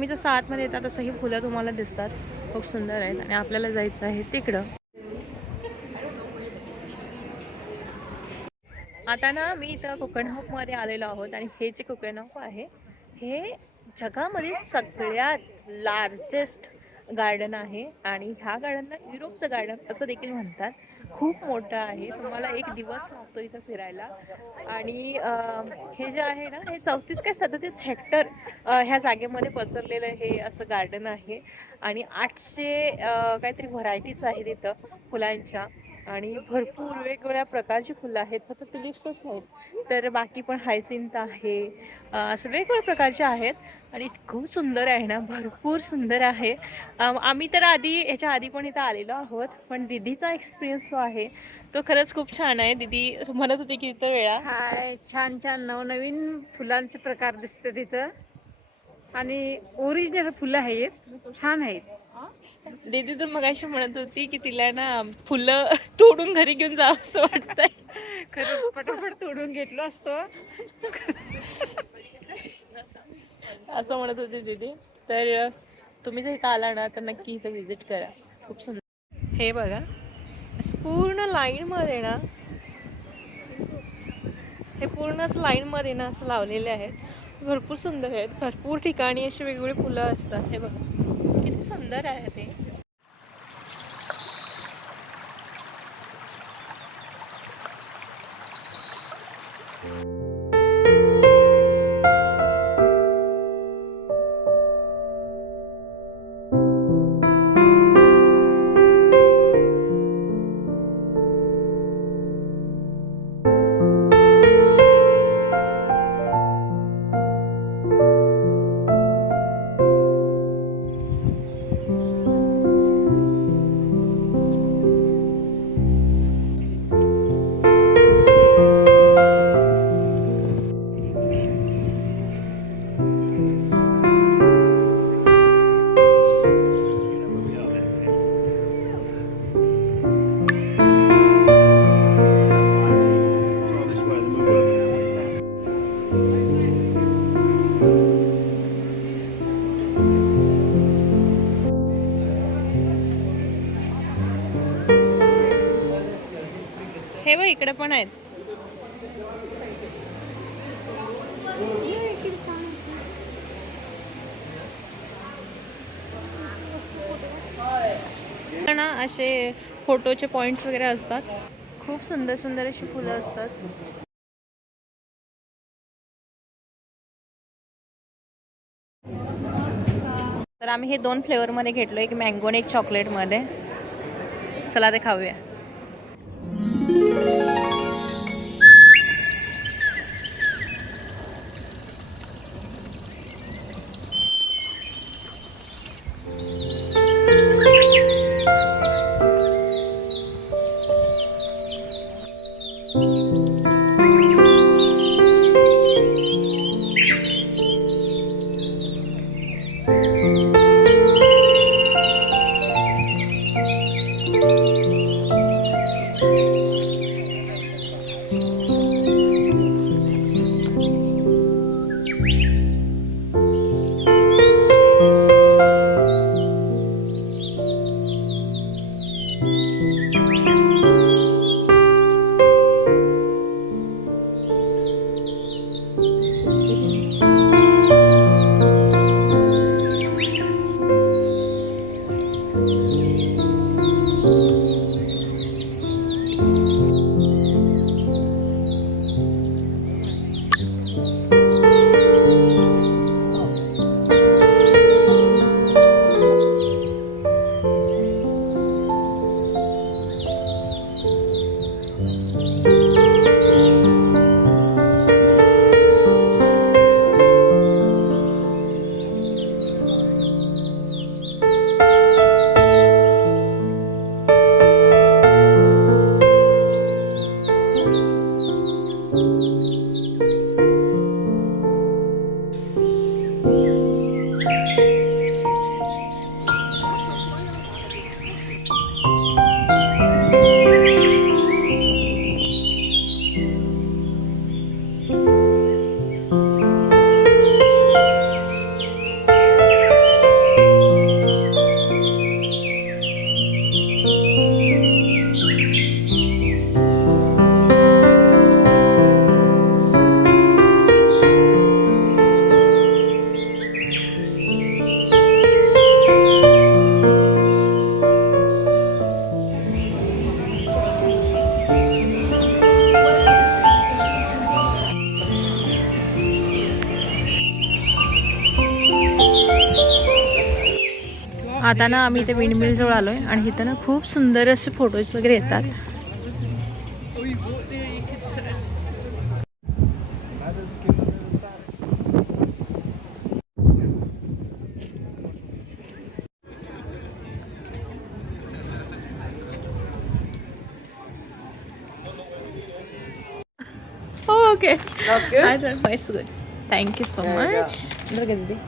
तुम्ही जसं आतमध्ये येतात तसं ही फुलं तुम्हाला दिसतात, खूप सुंदर आहेत. आणि आपल्याला जायचं आहे तिकडं. आता ना मी इथं कोकणहॉफमध्ये आलेलो आहोत आणि हे जे कोकणहॉफ आहे हे जगामध्ये सगळ्यात लार्जेस्ट गार्डन आहे आणि ह्या गार्डनला युरोपचं गार्डन असं देखील म्हणतात. खूप मोठं आहे, तुम्हाला एक दिवस लागतो इथं फिरायला. आणि हे जे आहे ना हे 34 काय 37 हेक्टर ह्या जागेमध्ये पसरलेलं हे असं गार्डन आहे. आणि 800 काहीतरी व्हरायटीज आहेत इथं फुलांच्या. आणि भरपूर वेगवेगळ्या प्रकारची फुलं आहेत, फक्त ट्युलिप्सच नाहीत तर बाकी पण हायसिंथ आहे, असं वेगवेगळ्या प्रकारचे आहेत. आणि खूप सुंदर आहे ना, भरपूर सुंदर आहे. आम्ही तर ह्याच्या आधी पण इथं आलेलो आहोत, पण दिदीचा एक्सपिरियन्स जो आहे तो खरंच खूप छान आहे. दिदी म्हणत होती की इथं वेळा हाय, छान छान नवनवीन फुलांचे प्रकार दिसते तिथं आणि ओरिजिनल फुलं आहेत, छान आहेत. दीदी तर मगाशी म्हणत होती की तिला ना फुलं तोडून घरी घेऊन जावं असं वाटतंय. खरंच पटापट तोडून घेतलो असतो. असं म्हणत होती दीदी. तर तुम्ही जर इथं आला ना तर नक्की इथं व्हिजिट करा, खूप सुंदर. हे बघा असं पूर्ण लाईनमध्ये ना, हे पूर्ण असं लाईनमध्ये ना असं लावलेले आहेत. भरपूर सुंदर आहेत, भरपूर ठिकाणी अशी वेगवेगळी फुलं असतात. हे बघा किती सुंदर आहे ते. हे बघ इकडे पण आहेत. ना असे फोटोचे पॉइंट्स वगैरे असतात, खूप सुंदर सुंदर अशी फुलं असतात. तर आम्ही हे 2 फ्लेवरमध्ये घेतलो, एक मँगो आणि एक चॉकलेटमध्ये. चला ते खाऊया. आता ना आम्ही इथे विंडमिल जवळ आलोय आणि इथं ना खूप सुंदर असे फोटोज वगैरे येतात. Okay, that's good. Thank you so much. बरं का दीदी.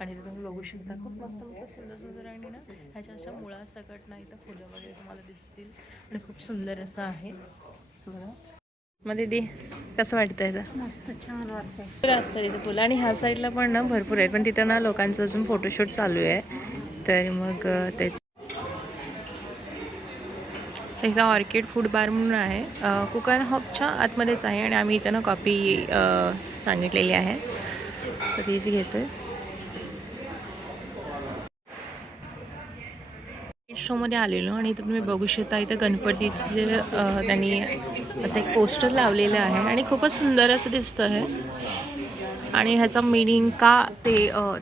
आणि इथे तुम्ही बघू शकता खूप मस्त मस्त सुंदर सुंदर आणि ना ह्याच्या अशा मुळासकट ना इथं फुलं वगैरे तुम्हाला दिसतील आणि खूप सुंदर असं आहे बघा. मग दीदी कसं वाटतं इथं? मस्त छान वाटतंय. भरपूर असतात इथं फुलं आणि ह्या साईडला पण ना भरपूर आहेत, पण तिथं ना लोकांचं अजून फोटोशूट चालू आहे. तर मग तेच एका ऑर्किड फूड बार म्हणून आहे, कुकन हॉपच्या आतमध्येच आहे आणि आम्ही इथं ना कॉफी सांगितलेली आहे तर तीच घेतोय. शोमध्ये आलेलो आणि इथं तुम्ही बघू शकता इथं गणपतीचे त्यांनी असं एक पोस्टर लावलेलं आहे आणि खूपच सुंदर असं दिसतं आहे. आणि ह्याचा मिनिंग का ते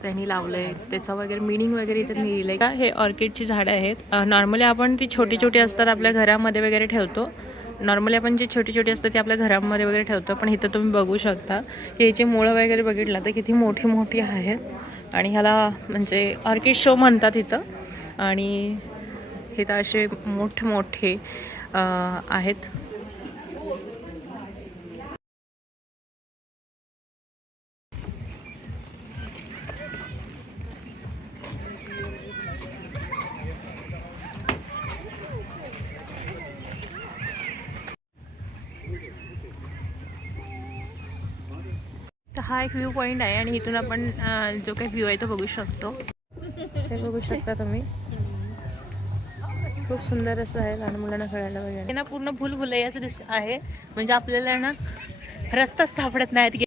त्यांनी लावलं आहे त्याचा वगैरे मिनिंग वगैरे इथं लिहिलं आहे का. हे ऑर्किडची झाडं आहेत. नॉर्मली आपण ती छोटी छोटी असतात आपल्या घरामध्ये वगैरे ठेवतो. नॉर्मली आपण जी छोटी छोटी असतात ती आपल्या घरामध्ये वगैरे ठेवतो, पण इथं तुम्ही बघू शकता की याची मुळं वगैरे बघितलं तर किती मोठी मोठी आहेत आणि ह्याला म्हणजे ऑर्किड शो म्हणतात इथं. आणि हे तर असे मोठे मोठे आहेत. तर हा एक व्ह्यू पॉईंट आहे आणि इथून आपण जो काही व्ह्यू आहे तो बघू शकतो. हे बघू शकता तुम्ही, खूप सुंदर असं आहे लहान मुलांना खेळायला वगैरे. हे ना पूर्ण भुलभुलैया असं दिसत आहे, म्हणजे आपल्याला ना रस्ताच सापडत नाहीत.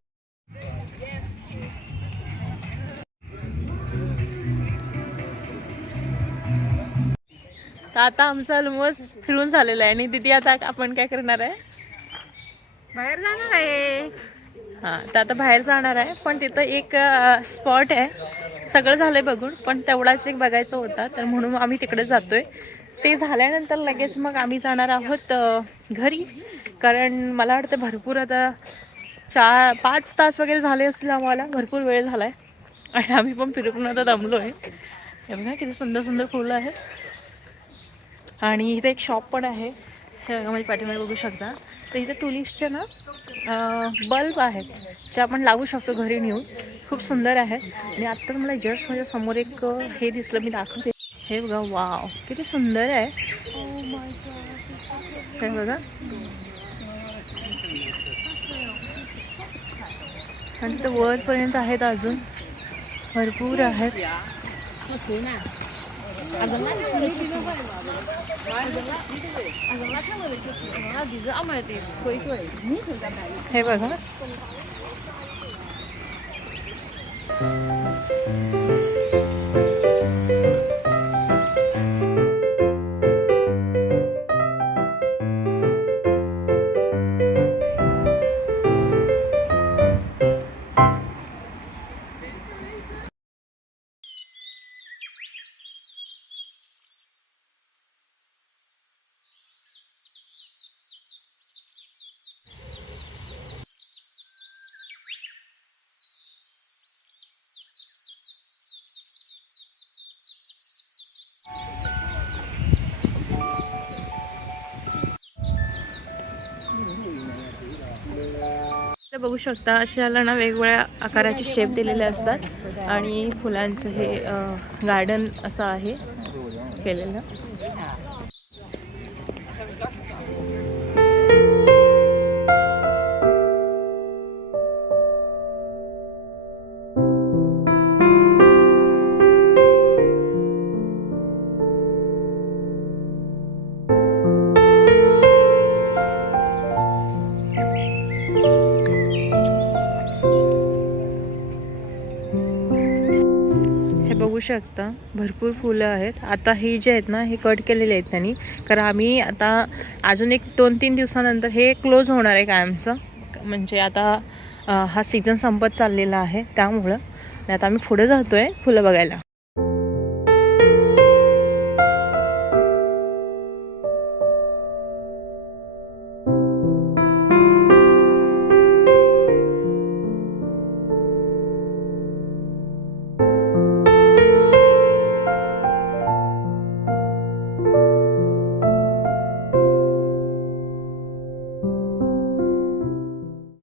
तर आता आमचं ऑलमोस्ट फिरून झालेलं आहे आणि दीदी आता आपण काय करणार आहे? बाहेर जाणार आहे. हां, तर आता बाहेर जाणार आहे, पण तिथं एक स्पॉट आहे. सगळं झालंय बघून, पण तेवढाच एक बघायचं होता, तर म्हणून आम्ही तिकडे जातोय. ते झाल्यानंतर लगेच मग आम्ही जाणार आहोत घरी, कारण मला वाटतं भरपूर आता 4-5 तास वगैरे झाले असतील आम्हाला. भरपूर वेळ झाला आहे आणि आम्ही पण फिरून आता दमलो आहे. हे बघा किती सुंदर सुंदर फुलं आहेत. आणि इथे एक शॉप पण आहे, हे बघा माझ्या पाठीमागे बघू शकता. तर इथे टुलिप्सचे ना बल्ब आहेत जे आपण लावू शकतो घरी नेऊन. खूप सुंदर आहे. आणि आत्ता मला जस्ट माझ्या समोर एक हे दिसलं, मी दाखवते. हे बघा, वाव किती सुंदर आहे. हे बघा, आणि तिथं वरपर्यंत आहेत, अजून भरपूर आहेत. हे बघा. तर बघू शकता अशाला ना वेगवेगळ्या आकाराचे शेप दिलेले असतात आणि फुलांचं हे गार्डन असं आहे केलेलं. बघू शकता भरपूर फुलं आहेत. आता ही जे आहेत ना हे कट केलेले आहेत त्यांनी, कारण आम्ही आता अजून एक 2-3 दिवसानंतर हे क्लोज होणार आहे कायमचं. म्हणजे आता हा सीझन संपत चाललेला आहे त्यामुळं आता आम्ही पुढे जातोय फुलं बघायला.